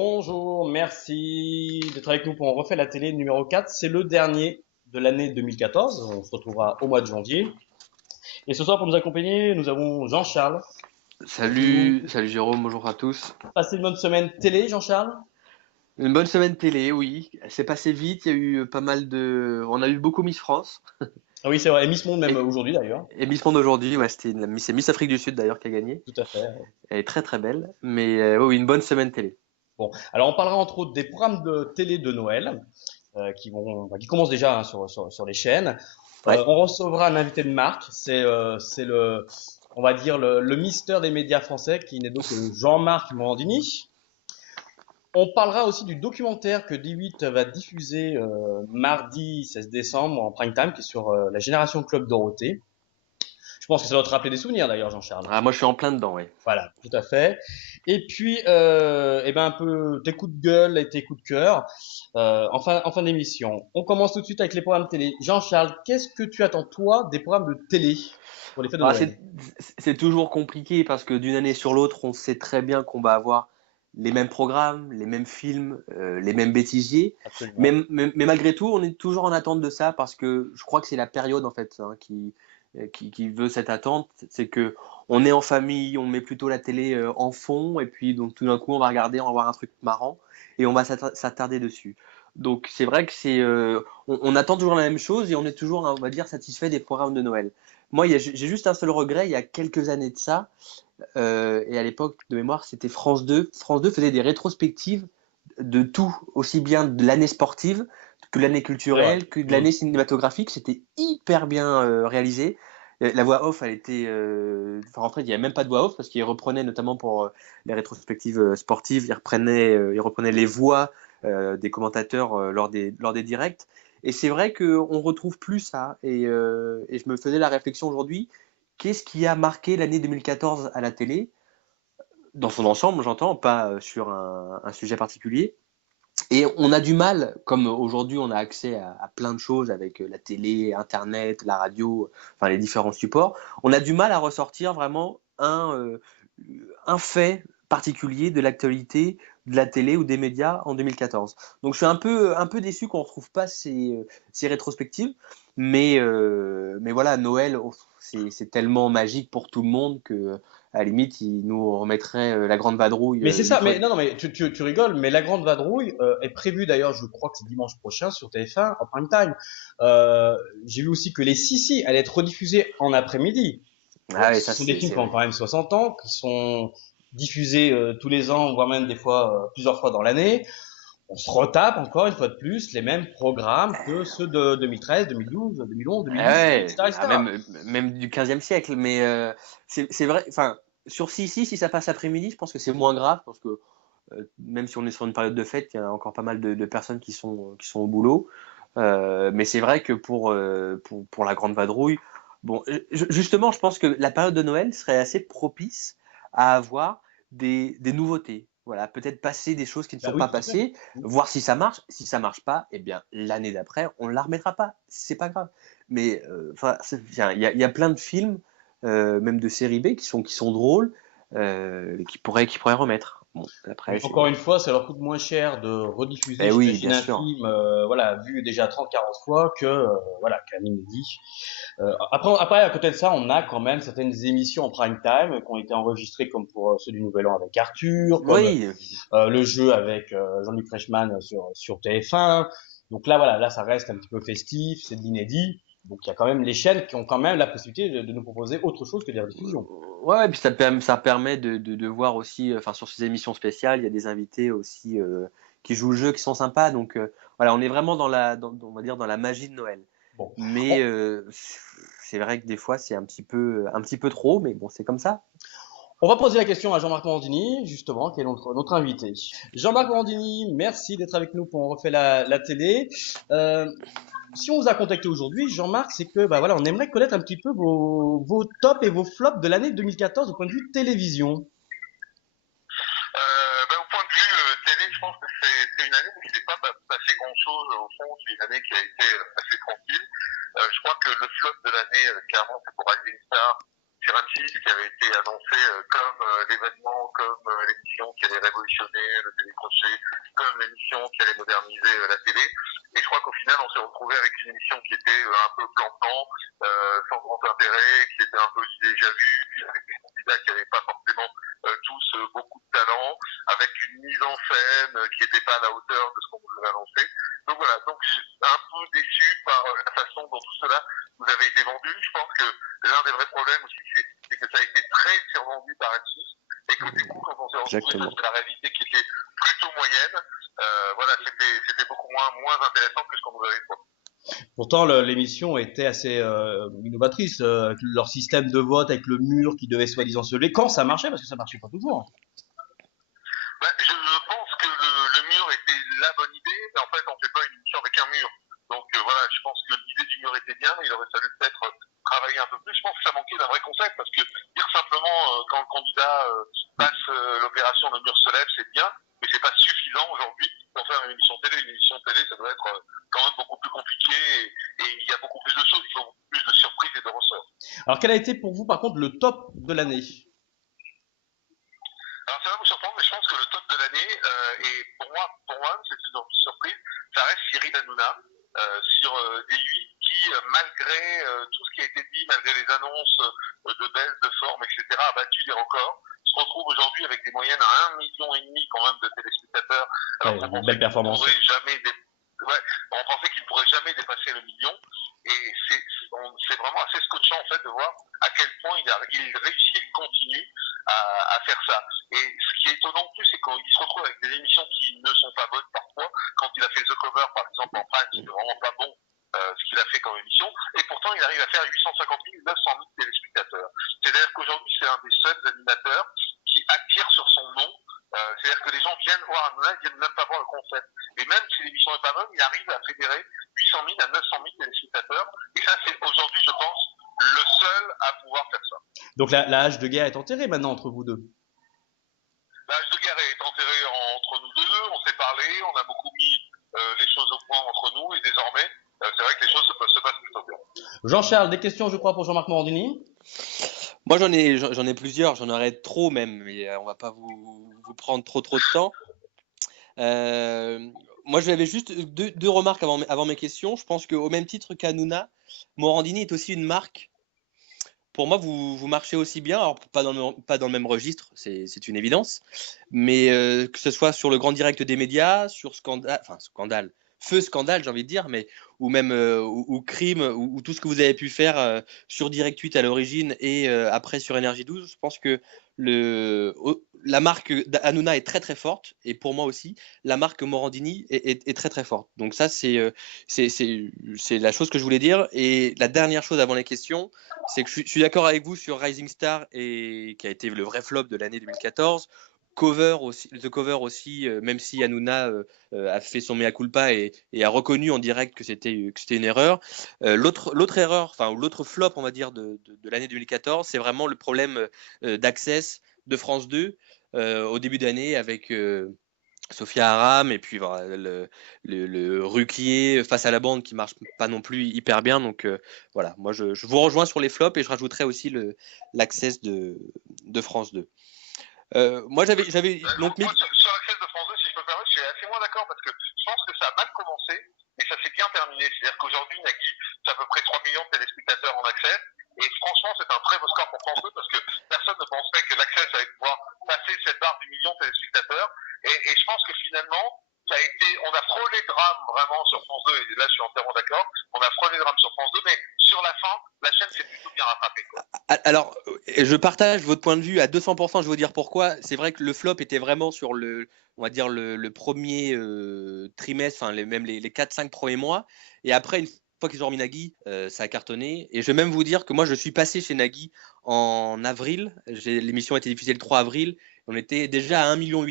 Bonjour, merci d'être avec nous pour On refait la télé numéro 4. C'est le dernier de l'année 2014. On se retrouvera au mois de janvier. Et ce soir, pour nous accompagner, nous avons Jean-Charles avec nous. Salut, salut Jérôme, bonjour à tous. Passez une bonne semaine télé, Jean-Charles? Une bonne semaine télé, oui. C'est passé vite, il y a eu pas mal de... On a eu beaucoup Miss France. Ah oui, c'est vrai. Et Miss Monde même Et, aujourd'hui d'ailleurs. et Miss Monde aujourd'hui, ouais, c'est Miss Afrique du Sud d'ailleurs qui a gagné. Tout à fait. Elle est très très belle. Mais oui, une bonne semaine télé. Bon, alors on parlera entre autres des programmes de télé de Noël qui commencent déjà sur les chaînes. Ouais. On recevra un invité de marque. C'est le, on va dire le mystère des médias français qui n'est d'autre que Jean-Marc Morandini. On parlera aussi du documentaire que D8 va diffuser mardi 16 décembre en prime time, qui est sur la génération Club Dorothée. Je pense que ça doit te rappeler des souvenirs d'ailleurs, Jean-Charles. Ah, moi je suis en plein dedans, ouais. Voilà, tout à fait. Et puis, eh ben un peu tes coups de gueule et tes coups de cœur en fin d'émission. On commence tout de suite avec les programmes télé. Jean-Charles, qu'est-ce que tu attends toi des programmes de télé pour les fêtes de Ah, Noël? c'est toujours compliqué parce que d'une année sur l'autre, on sait très bien qu'on va avoir les mêmes programmes, les mêmes films, les mêmes bêtisiers. Mais, Absolument. mais malgré tout, on est toujours en attente de ça parce que je crois que c'est la période en fait hein, qui veut cette attente. C'est que on est en famille, on met plutôt la télé en fond et puis donc tout d'un coup on va regarder, on va voir un truc marrant et on va s'attarder dessus. Donc c'est vrai que on attend toujours la même chose et on est toujours, on va dire, satisfait des programmes de Noël. Moi, j'ai juste un seul regret, il y a quelques années de ça, et à l'époque de mémoire, c'était France 2. France 2 faisait des rétrospectives de tout, aussi bien de l'année sportive que de l'année C'est vrai. culturelle, que de Mm. l'année cinématographique. C'était hyper bien réalisé. La voix off, elle était. Enfin, en fait, il n'y avait même pas de voix off parce qu'il reprenait notamment pour les rétrospectives sportives, il reprenait les voix des commentateurs lors des directs. Et c'est vrai qu'on retrouve plus ça. Et je me faisais la réflexion aujourd'hui, qu'est-ce qui a marqué l'année 2014 à la télé? Dans son ensemble, j'entends, pas sur un sujet particulier. Et on a du mal, comme aujourd'hui on a accès à plein de choses avec la télé, Internet, la radio, enfin les différents supports, on a du mal à ressortir vraiment un fait particulier de l'actualité de la télé ou des médias en 2014. Donc je suis un peu déçu qu'on ne retrouve pas ces rétrospectives, mais voilà, Noël, oh, c'est tellement magique pour tout le monde que à la limite, il nous remettrait la grande vadrouille Mais c'est une ça, fois. mais non, non, mais tu rigoles, mais La Grande Vadrouille est prévue d'ailleurs, je crois que c'est dimanche prochain sur TF1 en prime time. Euh, j'ai vu aussi que les Sissi allaient être rediffusés en après-midi. Bon, Ah ouais, ce ça sont des films c'est qui ont vrai. quand même 60 ans, qui sont diffusés tous les ans, voire même des fois plusieurs fois dans l'année. On se retape encore une fois de plus les mêmes programmes que ceux de 2013, 2012, 2011, Ah 2010, ouais, etc., ah, etc. même du 15e siècle, mais c'est vrai, enfin, sur si ça passe après-midi, je pense que c'est moins grave, parce que même si on est sur une période de fête, il y a encore pas mal de personnes qui sont au boulot. Mais c'est vrai que pour la Grande Vadrouille, bon, justement, je pense que la période de Noël serait assez propice à avoir des nouveautés. Voilà, peut-être passer des choses qui ne Bah sont oui, pas tout à fait. passées, voir si ça marche. Si ça marche pas, eh bien l'année d'après, on la remettra pas. C'est pas grave. Mais enfin, il y a plein de films, même de série B, qui sont drôles, qui pourraient remettre. Bon, après, Mais encore une c'est. fois, ça leur coûte moins cher de rediffuser, Eh oui, j'imagine, bien un sûr. film, voilà, vu déjà 30, 40 fois que, voilà, qu'un inédit. Après, à côté de ça, on a quand même certaines émissions en prime time qui ont été enregistrées, comme pour ceux du Nouvel An avec Arthur, comme Oui, le jeu avec Jean-Luc Reichmann sur TF1. Donc là, voilà, là, ça reste un petit peu festif, c'est de l'inédit. Donc il y a quand même les chaînes qui ont quand même la possibilité de nous proposer autre chose que des rediffusions. ouais, et puis ça permet de voir aussi, enfin sur ces émissions spéciales, il y a des invités aussi qui jouent le jeu, qui sont sympas. Donc voilà, on est vraiment on va dire dans la magie de Noël. Bon, Mais on, c'est vrai que des fois c'est un petit peu trop, mais bon, c'est comme ça. on va poser la question à Jean-Marc Morandini, justement, qui est notre invité. Jean-Marc Morandini, merci d'être avec nous pour On refait la télé. Euh, si on vous a contacté aujourd'hui, Jean-Marc, c'est que bah voilà, on aimerait connaître un petit peu vos tops et vos flops de l'année 2014 au point de vue télévision. Au point de vue télé, je pense que c'est une année où il s'est pas passé grand-chose. Au fond, c'est une année qui a été assez tranquille. Je crois que le flop de l'année, clairement, c'est pour Rising Star sur M6 qui avait été annoncé comme l'événement, comme l'émission qui allait révolutionner le télécrochet, comme l'émission qui allait moderniser la télé. Et je crois qu'au final, on s'est retrouvé avec une émission qui était un peu plan-plan, sans grand intérêt, qui était un peu déjà vue, avec des candidats qui n'avaient pas forcément tous beaucoup de talent, avec une mise en scène qui n'était pas à la hauteur de ce qu'on nous avait annoncé. Donc voilà, donc je suis un peu déçu par la façon dont tout cela nous avait été vendu. Je pense que l'un des vrais problèmes aussi, c'est que ça a été très survendu par M6 et que du coup, quand on s'est retrouvé face à la réalité qui était plutôt moyenne, voilà, c'était beaucoup moins intéressant que ce qu'on nous avait promis. Pourtant, l'émission était assez innovatrice. Leur système de vote avec le mur qui devait soi-disant se lever, quand ça marchait, parce que ça marchait pas toujours. Je pense que le mur était la bonne idée, mais en fait, on fait pas une émission avec un mur. Donc voilà, je pense que l'idée du mur était bien, mais il aurait fallu peut-être travailler un peu plus. Je pense que ça manquait d'un vrai concept, parce que dire simplement quand le candidat passe l'opération le mur se lève, c'est bien, mais c'est pas suffisant aujourd'hui pour faire une émission télé. Une émission télé, ça doit être quand même beaucoup plus compliqué, et il y a beaucoup plus de choses, il faut beaucoup plus de surprises et de ressorts. Alors, quel a été pour vous, par contre, le top de l'année? Alors ça va vous surprendre, mais je pense que le top de l'année, et pour moi, c'est une surprise, ça reste Cyril Hanouna, sur D8, qui, malgré tout ce qui a été dit, malgré les annonces de baisse de forme, etc., a battu des records, se retrouve aujourd'hui avec des moyennes à 1,5 million quand même de téléspectateurs. Alors qu'on pensait belle performance. on pensait qu'il ne pourrait jamais dépasser le million, et c'est vraiment assez scotchant en fait de voir à quel point il réussit, il continue à faire ça. Et ce qui est étonnant en plus, c'est qu'il se retrouve avec des émissions qui ne sont pas bonnes parfois. Quand il a fait The Cover, par exemple, en Prime, c'était vraiment pas bon ce qu'il a fait comme émission. Et pourtant, il arrive à faire 850 000, 900 000 téléspectateurs. C'est-à-dire qu'aujourd'hui, c'est un des seuls animateurs qui attire sur son nom. C'est-à-dire que les gens viennent voir Hanouna, ils viennent même pas voir le concept. Et même si l'émission n'est pas bonne, il arrive à fédérer 800 000 à 900 000 téléspectateurs. Et ça, c'est aujourd'hui, je pense, le seul à pouvoir faire ça. Donc la hache de guerre est enterrée maintenant entre vous deux. La hache de guerre est enterrée entre nous deux, on s'est parlé, on a beaucoup mis les choses au point entre nous, et désormais, c'est vrai que les choses se passent plutôt bien. Jean-Charles, des questions, je crois, pour Jean-Marc Morandini? Moi, j'en ai plusieurs, j'en aurais trop même, mais on va pas vous prendre trop de temps. Moi, j'avais juste deux remarques avant mes questions. Je pense qu'au même titre qu'Hanouna, Morandini est aussi une marque. Pour moi, vous marchez aussi bien, alors pas dans le même registre, c'est une évidence, mais que ce soit sur le grand direct des médias, sur Feu Scandale, j'ai envie de dire, mais ou même ou Crime, ou tout ce que vous avez pu faire sur Direct 8 à l'origine et après sur Énergie 12, je pense que la marque Hanouna est très très forte, et pour moi aussi, la marque Morandini est très très forte. Donc ça, c'est la chose que je voulais dire. Et la dernière chose avant les questions, c'est que je suis d'accord avec vous sur Rising Star, et qui a été le vrai flop de l'année 2014. The Cover aussi, même si Hanouna a fait son mea culpa et a reconnu en direct que c'était une erreur. L'autre erreur, enfin l'autre flop, on va dire, de l'année 2014, c'est vraiment le problème d'access de France 2 au début d'année, avec Sophia Aram, et puis voilà, le Ruquier face à la bande qui marche pas non plus hyper bien. Donc voilà, moi je vous rejoins sur les flops, et je rajouterais aussi l'access de France 2. Moi j'avais donc mis... Sur l'accès de France 2, si je peux me permettre, je suis assez moins d'accord, parce que je pense que ça a mal commencé, mais ça s'est bien terminé. C'est-à-dire qu'aujourd'hui, Nagui, c'est à peu près 3 millions de téléspectateurs en accès, et franchement, c'est un très beau score pour France 2, parce que personne ne penserait que l'accès allait pouvoir passer cette barre du million de téléspectateurs, et je pense que finalement, on a frôlé le drame vraiment sur France 2, et là je suis entièrement d'accord, on a frôlé le drame sur France 2, mais sur la fin, la chaîne s'est plutôt bien rattrapée, quoi. Alors, je partage votre point de vue à 200%, je vais vous dire pourquoi. C'est vrai que le flop était vraiment sur on va dire le premier trimestre, enfin même les 4-5 premiers mois, et après, une fois qu'ils ont remis Nagui, ça a cartonné. Et je vais même vous dire que moi, je suis passé chez Nagui en avril, l'émission a été diffusée le 3 avril, on était déjà à 1,8 million.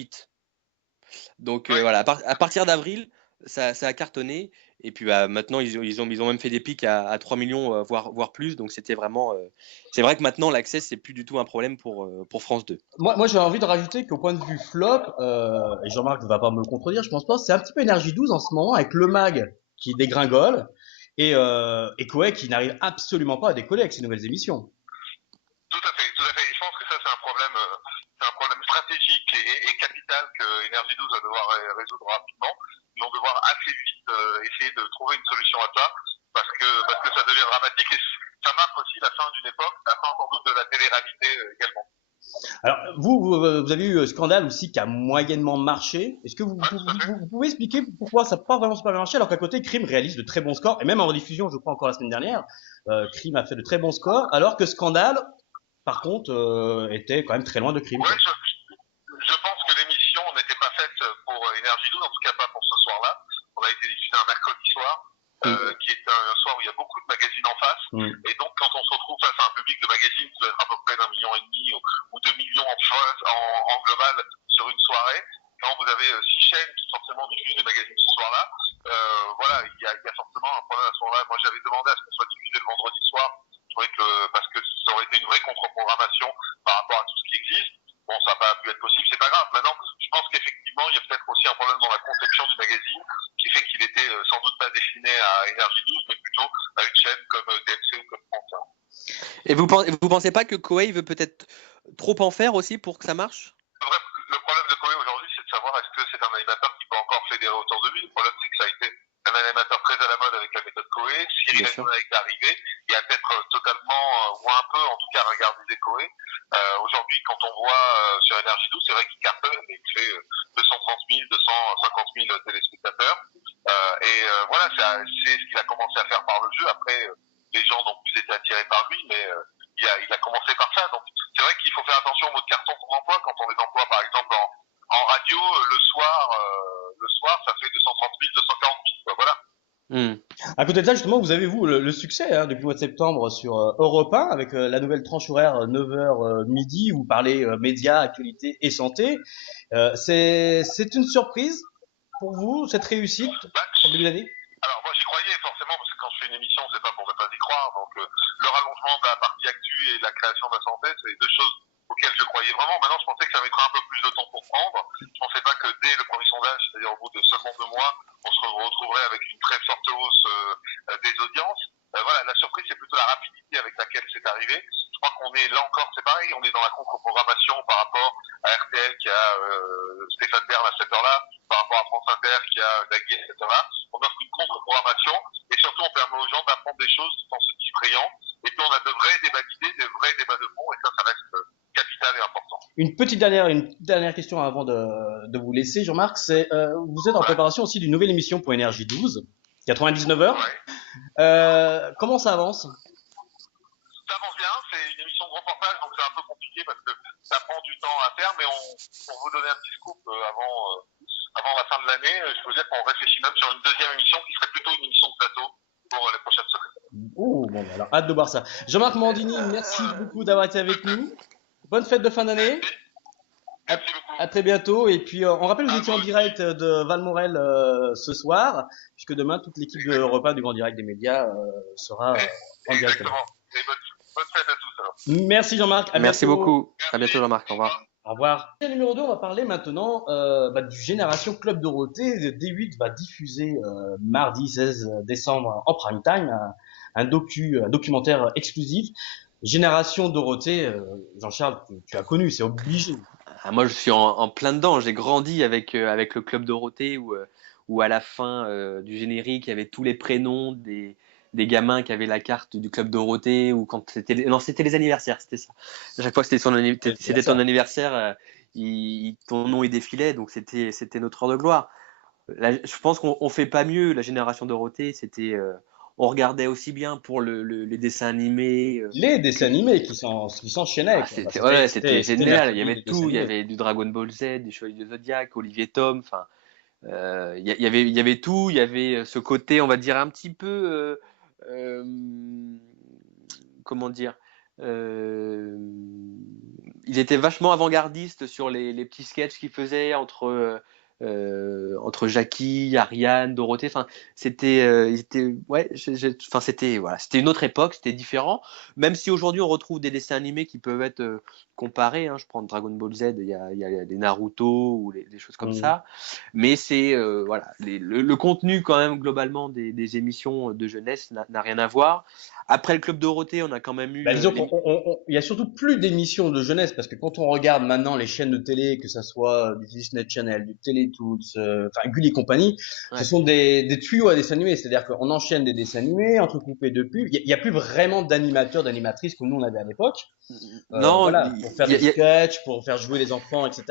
Donc voilà, à partir d'avril, ça a cartonné. Et puis maintenant, ils ont même fait des pics à 3 millions, voire plus. Donc c'était vraiment. C'est vrai que maintenant, l'accès, c'est plus du tout un problème pour France 2. Moi j'ai envie de rajouter qu'au point de vue flop, et Jean-Marc ne va pas me contredire, je pense pas, c'est un petit peu Énergie 12 en ce moment, avec le MAG qui dégringole, et Coé qui n'arrive absolument pas à décoller avec ses nouvelles émissions. Tout à attention à ça, parce que ça devient dramatique et ça marque aussi la fin d'une époque, la fin sans doute de la télé-réalité également. Alors, vous avez eu Scandale aussi qui a moyennement marché. Est-ce que vous pouvez expliquer pourquoi ça n'a pas vraiment super bien marché alors qu'à côté, Crime réalise de très bons scores et même en rediffusion, je crois encore la semaine dernière, Crime a fait de très bons scores alors que Scandale, par contre, était quand même très loin de Crime. Oui, je pense que l'émission n'était pas faite pour Énergie 12, en tout cas pas pour ce soir-là. On a été diffusé un mercredi soir, qui est un soir où il y a beaucoup de magazines en face. Et donc, quand on se retrouve face à un public de magazines qui doit être à peu près d'1,5 million ou 2 millions en global sur une soirée, quand vous avez 6 chaînes qui forcément diffusent des magazines ce soir-là, voilà, il y a forcément un problème à ce moment-là. Moi, j'avais demandé à ce qu'on soit diffusé le vendredi soir. Je trouvais que, parce que ça aurait été une vraie contre-programmation par rapport à tout ce qui existe. Bon, ça n'a pas pu être possible, c'est pas grave. Maintenant, je pense qu'effectivement, il y a peut-être aussi un problème dans la conception du magazine qui fait qu'il était sans doute pas destiné à Énergie 12, mais plutôt à une chaîne comme TMC ou comme France 1. Et vous pensez pas que Koei veut peut-être trop en faire aussi pour que ça marche? Le problème de Koei aujourd'hui, c'est de savoir est-ce que c'est un animateur qui peut encore fédérer autour de lui. Le problème, c'est que ça a été un animateur très à la mode avec la méthode Koei. Cyril Hanouna est arrivé et a peut-être totalement, ou un peu en tout cas, regardé Koei. Aujourd'hui, quand on voit sur Énergie 12, c'est vrai qu'il cartonne et qu'il fait 230 000, 250 000 téléspectateurs. Voilà, c'est ce qu'il a commencé à faire par le jeu. Après, les gens n'ont plus été attirés par lui, mais il a commencé par ça. Donc, c'est vrai qu'il faut faire attention au mot de carton qu'on emploie quand on les emploie, par exemple, en radio, le soir, ça fait 230 000, 240 000, quoi, voilà. À côté de ça, justement, vous avez le succès depuis le mois de septembre sur Europe 1 avec la nouvelle tranche horaire 9h midi où vous parlez médias, actualité et santé. C'est une surprise pour vous, cette réussite pour le début d'année? Alors moi j'y croyais forcément parce que quand je fais une émission, c'est pas pour ne pas y croire. Donc le rallongement de la partie actu et de la création de la santé, c'est les deux choses auxquelles je croyais vraiment. Maintenant, je pensais que ça mettrait un peu plus de temps pour prendre. Je pensais pas que dès le premier sondage, c'est-à-dire au bout de seulement 2 mois, on se retrouverait avec une très forte hausse des audiences. Voilà, la surprise, c'est plutôt la rapidité avec laquelle c'est arrivé. Je crois qu'on est là encore, c'est pareil, on est dans la contre-programmation par rapport à RTL qui a Stéphane Bern à cette heure-là, par rapport à France Inter qui a Nagui à cette heure-là. On offre une contre-programmation et surtout on permet aux gens d'apprendre des choses tout en se distrayant. Et puis on a de vrais débats d'idées, de vrais débats de fond et ça reste capital et important. Une dernière question avant de vous laisser, Jean-Marc. C'est vous êtes en préparation aussi d'une nouvelle émission pour Énergie 12, 99 heures. Comment ça avance? Ça avance bien, c'est une émission de reportage, donc c'est un peu compliqué parce que ça prend du temps à faire, mais pour vous donner un petit scoop avant la fin de l'année, je peux vous dire qu'on réfléchit même sur une deuxième émission qui serait plutôt une émission de plateau pour les prochaines semaines. Oh, bon, alors hâte de voir ça. Jean-Marc Morandini, merci beaucoup d'avoir été avec nous. Bonne fête de fin d'année. Merci beaucoup. À très bientôt. Et puis, on rappelle, vous étiez en direct de Valmorel ce soir, puisque demain, toute l'équipe de Europe 1 du Grand Direct des médias sera en direct. Exactement. Et bonne fête à tous alors. Merci Jean-Marc. Merci beaucoup. À bientôt Jean-Marc. Au revoir. Au revoir. Numéro 2, on va parler maintenant du Génération Club Dorothée. D8 va diffuser mardi 16 décembre en prime time un documentaire exclusif. Génération Dorothée, Jean-Charles, tu as connu, c'est obligé. Moi, je suis en plein dedans. J'ai grandi avec le Club Dorothée où à la fin du générique, il y avait tous les prénoms des gamins qui avaient la carte du Club Dorothée ou quand c'était les anniversaires, c'était ça. À chaque fois que c'était ton anniversaire, ton nom il défilait, donc c'était notre heure de gloire. Là, je pense qu'on fait pas mieux. La Génération Dorothée, c'était on regardait aussi bien pour les dessins animés. Les dessins animés qui s'enchaînaient. C'était génial. Il y avait tout. Il y avait du Dragon Ball Z, du Chevalier du Zodiac, Olivier Tom. Enfin, il y avait tout. Il y avait ce côté, on va dire, un petit peu. Comment dire il était vachement avant-gardiste sur les petits sketchs qu'il faisait entre Jackie, Ariane, Dorothée. Enfin, c'était une autre époque, c'était différent. Même si aujourd'hui on retrouve des dessins animés qui peuvent être comparés. Je prends Dragon Ball Z, il y a les Naruto ou des choses comme ça. Mais c'est le contenu quand même globalement des émissions de jeunesse n'a rien à voir. Après le Club Dorothée, on a quand même eu. Disons il y a surtout plus d'émissions de jeunesse parce que quand on regarde maintenant les chaînes de télé, que ça soit du Disney Channel, du Télé enfin Gulli et compagnie, ce Ouais. sont des tuyaux à dessins animés. C'est-à-dire qu'on enchaîne des dessins animés, entrecoupés de pubs. Il y a plus vraiment d'animateurs, d'animatrices comme nous on avait à l'époque. Non, Voilà, pour faire des sketchs, pour faire jouer les enfants, etc.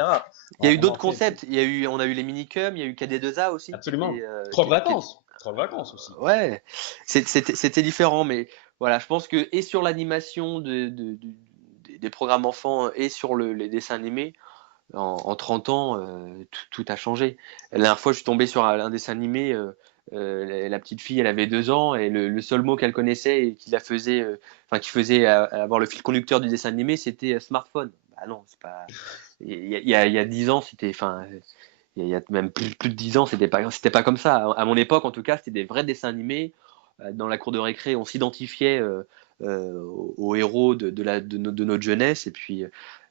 il y a eu On en d'autres fait concepts. On a eu les minicums, il y a eu KD2A aussi, absolument. Trop de qui était- vacances. Trop de vacances aussi. ouais, c'était différent, mais voilà, je pense que et sur l'animation des programmes enfants et sur les dessins animés, en 30 ans, tout a changé. La dernière fois, je suis tombé sur un dessin animé, la petite fille, elle avait 2 ans, et le seul mot qu'elle connaissait et qui la faisait, enfin, qui faisait avoir le fil conducteur du dessin animé, c'était smartphone. Bah non, c'est pas. Il y a 10 ans, c'était, enfin, il y a même plus de 10 ans, c'était pas comme ça. À mon époque, en tout cas, c'était des vrais dessins animés. Dans la cour de récré, on s'identifiait aux héros de notre jeunesse. Et puis,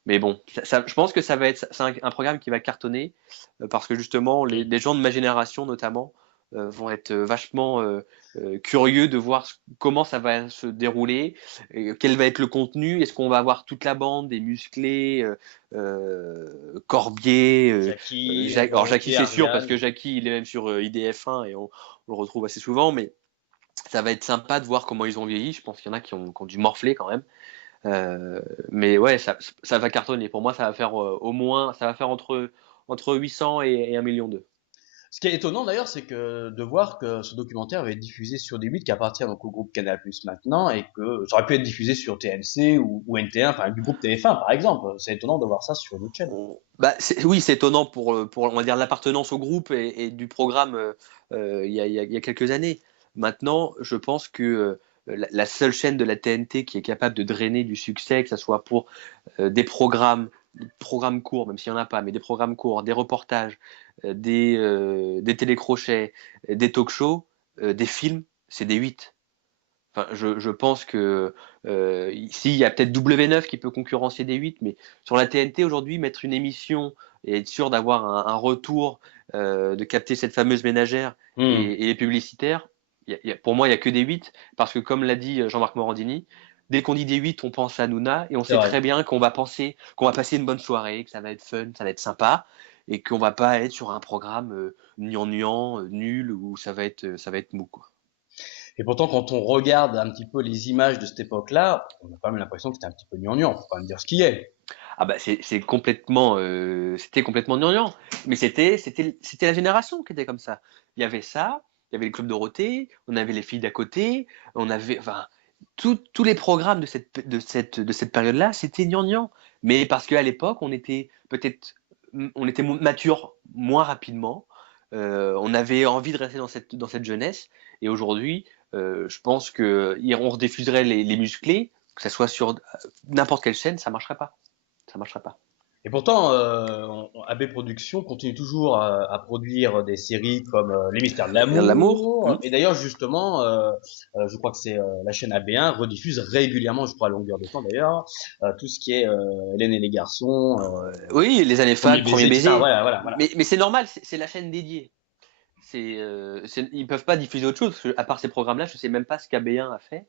mais bon, je pense que ça va être c'est un programme qui va cartonner parce que justement, les gens de ma génération, notamment, vont être vachement curieux de voir comment ça va se dérouler, quel va être le contenu. Est-ce qu'on va avoir toute la bande, des musclés, Corbier, Jackie, Alors Jackie, Dorothée, c'est sûr, parce Ariane. que Jackie, il est même sur IDF1 et on le retrouve assez souvent, mais ça va être sympa de voir comment ils ont vieilli. Je pense qu'il y en a qui ont dû morfler quand même. Euh, mais ouais, ça va cartonner. Pour moi, ça va faire au moins, ça va faire entre 800 et 1 million d'eux. Ce qui est étonnant d'ailleurs, c'est que de voir que ce documentaire va être diffusé sur D8 qui appartient donc au groupe Canal+ maintenant et que ça aurait pu être diffusé sur TMC ou NT1, enfin du groupe TF1 par exemple. C'est étonnant de voir ça sur une autre chaîne. Bah, oui, c'est étonnant pour on va dire l'appartenance au groupe et du programme il y a quelques années. Maintenant, je pense que la seule chaîne de la TNT qui est capable de drainer du succès, que ce soit pour des programmes courts, même s'il n'y en a pas, mais des programmes courts, des reportages, des télécrochets, des talk-shows, des films, c'est des 8. Enfin, je pense que ici, il y a peut-être W9 qui peut concurrencer D8, mais sur la TNT aujourd'hui, mettre une émission et être sûr d'avoir un retour, de capter cette fameuse ménagère Hmm, et les publicitaires, pour moi, il n'y a que D8, parce que comme l'a dit Jean-Marc Morandini, dès qu'on dit D8, on pense à Nouna, et on c'est sait vrai. très bien qu'on va passer une bonne soirée, que ça va être fun, ça va être sympa, et qu'on va pas être sur un programme gnangnan, nul, où ça va être mou, quoi. Et pourtant, quand on regarde un petit peu les images de cette époque-là, on a quand même l'impression que c'était un petit peu gnangnan. Faut quand même dire ce qui est. Ah bah c'est complètement c'était complètement gnangnan, mais c'était la génération qui était comme ça. Il y avait ça, il y avait le club Dorothée, on avait les filles d'à côté, on avait enfin tous les programmes de cette période-là, c'était gnangnan. Mais parce qu'à l'époque, on était mature moins rapidement, on avait envie de rester dans cette jeunesse, et aujourd'hui, je pense que on rediffuserait les musclés, que ça soit sur n'importe quelle chaîne, ça marcherait pas. Ça marcherait pas. Et pourtant, AB Productions continue toujours à produire des séries comme Les Mystères de Il y a de l'amour. l'amour. Et d'ailleurs, justement, je crois que c'est la chaîne AB1 rediffuse régulièrement, je crois à longueur de temps d'ailleurs, tout ce qui est Hélène et les garçons, Oui, les années Premier fac, premier baiser, etc. baiser. Voilà, voilà, voilà. Mais c'est normal, c'est la chaîne dédiée. Ils peuvent pas diffuser autre chose, parce que, à part ces programmes-là, je sais même pas ce qu'AB1 a fait.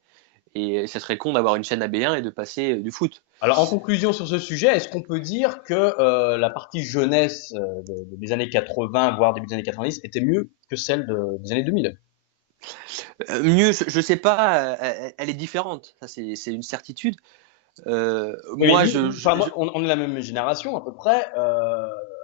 Et ça serait con d'avoir une chaîne AB1 et de passer du foot. Alors, en conclusion sur ce sujet, est-ce qu'on peut dire que la partie jeunesse des années 80, voire début des années 90, était mieux que celle des années 2000? Mieux, je sais pas, elle est différente. Ça, c'est une certitude. Oui, mais Moi, enfin, moi, on est la même génération à peu près.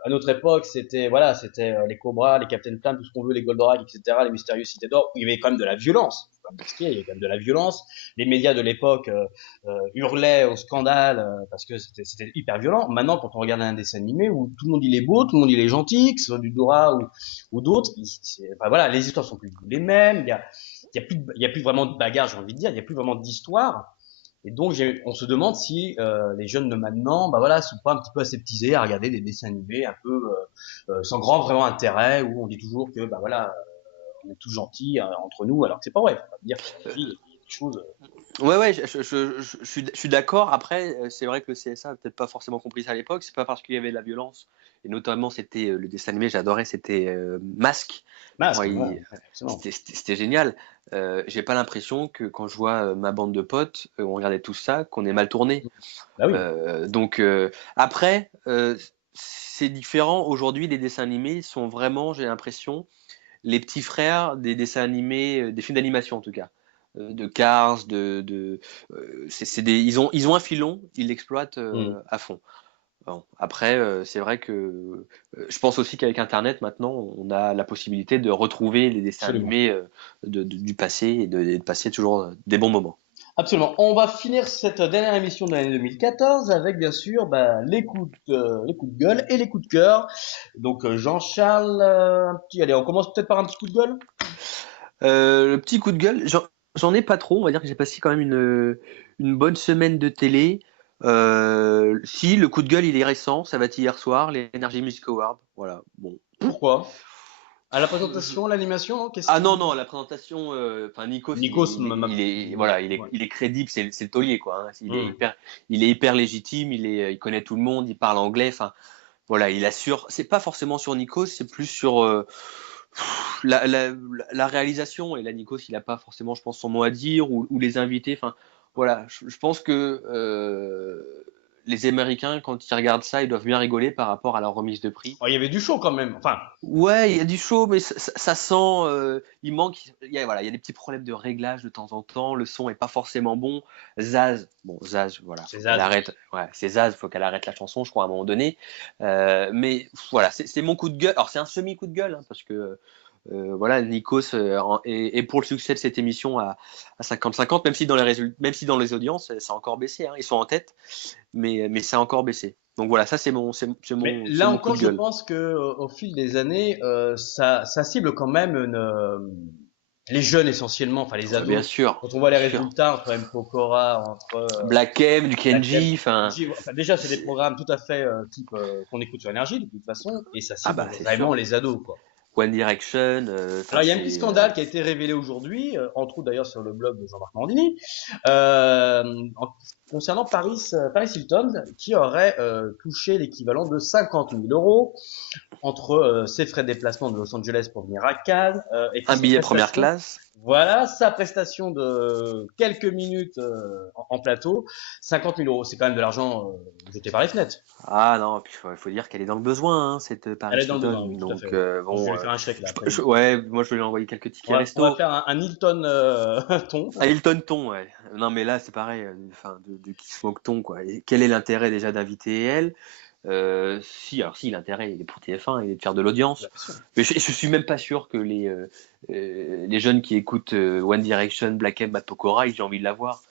À notre époque, c'était voilà, c'était les Cobras, les Captain Planet, tout ce qu'on veut, les Goldorak, etc., les Mystérieuses Cités d'Or, où il y avait quand même de la violence. Faut pas me dire ce qu'il y a, il y avait quand même de la violence. Les médias de l'époque hurlaient au scandale parce que c'était hyper violent. Maintenant, quand on regarde un dessin animé où tout le monde il est beau, tout le monde il est gentil, que ce soit du Dora ou d'autres, enfin, voilà, les histoires sont plus les mêmes. Il y a plus vraiment de bagarre, j'ai envie de dire. Il y a plus vraiment d'histoire. Et donc, on se demande si les jeunes de maintenant, bah voilà, sont pas un petit peu aseptisés à regarder des dessins animés un peu sans grand vraiment intérêt, où on dit toujours que bah voilà, on est tous gentils entre nous, alors que c'est pas vrai. Faut pas dire que dans la vie, il y a des choses. Ouais, ouais, je suis d'accord. Après, c'est vrai que le CSA a peut-être pas forcément compris ça à l'époque. C'est pas parce qu'il y avait de la violence, et notamment c'était le dessin animé, j'adorais, c'était Masque. Masque, Moi, voilà, excellent. c'était génial. J'ai pas l'impression que quand je vois ma bande de potes, on regardait tout ça, qu'on est mal tourné. Bah oui. Donc après, c'est différent. Aujourd'hui, les dessins animés sont vraiment, j'ai l'impression, les petits frères des dessins animés, des films d'animation en tout cas. De Cars, ils ont un filon, ils l'exploitent Hmm. à fond. Bon, après, c'est vrai que je pense aussi qu'avec Internet, maintenant, on a la possibilité de retrouver les dessins Absolument. animés du passé et de passer toujours des bons moments. Absolument. On va finir cette dernière émission de l'année 2014 avec bien sûr les coups de gueule et les coups de cœur. Donc Jean-Charles, allez, on commence peut-être par un petit coup de gueule. Le petit coup de gueule, j'en ai pas trop. On va dire que j'ai passé quand même une bonne semaine de télé. Si, le coup de gueule, il est récent. Ça va être hier soir, les Energy Music Awards. Voilà. Bon. Pourquoi? À la Je- présentation, l'animation, non? Qu'est-ce Ah qui... non, non, la présentation, enfin Nikos, Nikos m'a... voilà, Ouais. il est crédible, c'est le taulier, quoi. Hein. Hmm. Il est hyper légitime, il connaît tout le monde, il parle anglais. Enfin, voilà, il assure. C'est pas forcément sur Nikos, c'est plus sur la réalisation. Et là, Nikos, il a pas forcément, je pense, son mot à dire ou les invités. Enfin, voilà, je pense que les Américains, quand ils regardent ça, ils doivent bien rigoler par rapport à leur remise de prix. Oh, il y avait du show quand même. Enfin, Ouais, il y a du show, mais ça sent, il manque, voilà, il y a des petits problèmes de réglage de temps en temps. Le son est pas forcément bon. Zaz, voilà, c'est faut qu'elle Zaz. arrête. Ouais, c'est Zaz, faut qu'elle arrête la chanson, je crois, à un moment donné. Mais voilà, c'est mon coup de gueule. Alors c'est un semi coup de gueule, hein, parce que voilà, Nikos est pour le succès de cette émission à 50-50, même si dans les audiences, ça a encore baissé. Hein, ils sont en tête, mais ça a encore baissé. Donc voilà, ça Mais c'est là mon coup encore, de je gueule. pense que au fil des années, ça cible quand même les jeunes essentiellement, enfin les Ouais, bien ados. sûr, Quand on voit les bien sûr. résultats entre M. Pokora, entre Black M, du Black M, Kenji, enfin, enfin, déjà c'est des c'est- programmes tout à fait type qu'on écoute sur Énergie de toute façon, et ça ah cible bah c'est vraiment sûr. les ados quoi. One Direction, Alors enfin il y a un petit c'est scandale qui a été révélé aujourd'hui, entre autres d'ailleurs sur le blog de Jean-Marc Morandini, concernant Paris Hilton, qui aurait touché l'équivalent de 50 000 euros entre ses frais de déplacement de Los Angeles pour venir à Cannes et puis un sa billet première prestation. classe. Voilà, sa prestation de quelques minutes en plateau, 50 000 euros. C'est quand même de l'argent jeté par les fenêtres. Ah non, puis faut dire qu'elle est dans le besoin, hein, cette Elle Paris est dans le besoin, Hilton. oui, tout à fait. Donc Oui. Bon, je vais bon, lui faire un chèque là après. ouais, moi je vais lui envoyer quelques tickets On va resto. faire un Hilton ton. À Hilton Ton, ouais. Non mais là c'est pareil, enfin de qui se moque-t-on quoi. Et quel est l'intérêt déjà d'inviter elle? Si l'intérêt il est pour TF1, il est de faire de l'audience. Bien sûr. Mais je suis même pas sûr que les jeunes qui écoutent One Direction, Black M, Matt Pokora, ils aient envie de la voir.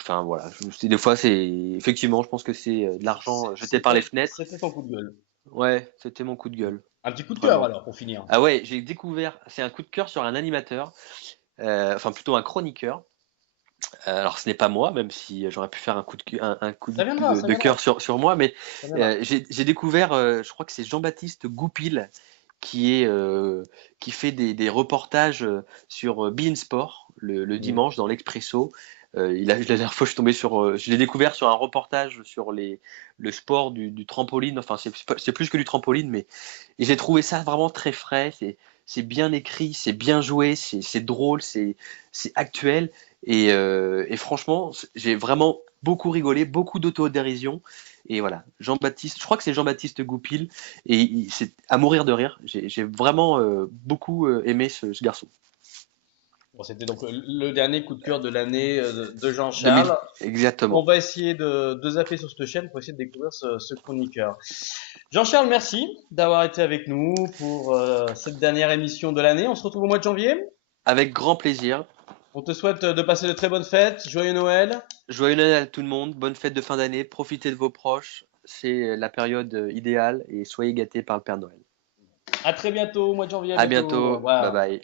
Enfin voilà, des fois c'est effectivement, je pense que c'est de l'argent jeté par les fenêtres. C'était ton coup de gueule. Ouais, c'était mon coup de gueule, Un petit coup de cœur vraiment. alors pour finir. Ah ouais, j'ai découvert, c'est un coup de cœur sur un animateur, enfin plutôt un chroniqueur. Alors ce n'est pas moi, même si j'aurais pu faire un coup Ça viendra, ça de viendra, cœur sur moi, mais ça viendra. j'ai découvert, je crois que c'est Jean-Baptiste Goupil qui fait des reportages sur beIN Sport le Mhm. dimanche dans l'Expresso. La dernière fois, je l'ai découvert sur un reportage sur le sport du trampoline. Enfin, c'est plus que du trampoline, mais et j'ai trouvé ça vraiment très frais. C'est bien écrit, c'est bien joué, c'est drôle, c'est actuel. Et franchement, j'ai vraiment beaucoup rigolé, beaucoup d'autodérision. Et voilà, Jean-Baptiste, je crois que c'est Jean-Baptiste Goupil, et c'est à mourir de rire. J'ai vraiment beaucoup aimé ce garçon. Bon, c'était donc le dernier coup de cœur de l'année de 2000, Jean-Charles. On exactement. va essayer de zapper sur cette chaîne pour essayer de découvrir ce chroniqueur. Jean-Charles, merci d'avoir été avec nous pour cette dernière émission de l'année. On se retrouve au mois de janvier. Avec grand plaisir. On te souhaite de passer de très bonnes fêtes. Joyeux Noël. Joyeux Noël à tout le monde, bonne fête de fin d'année, profitez de vos proches, c'est la période idéale et soyez gâtés par le Père Noël. À très bientôt au mois de janvier. À À bientôt. Au bientôt, bye revoir. bye.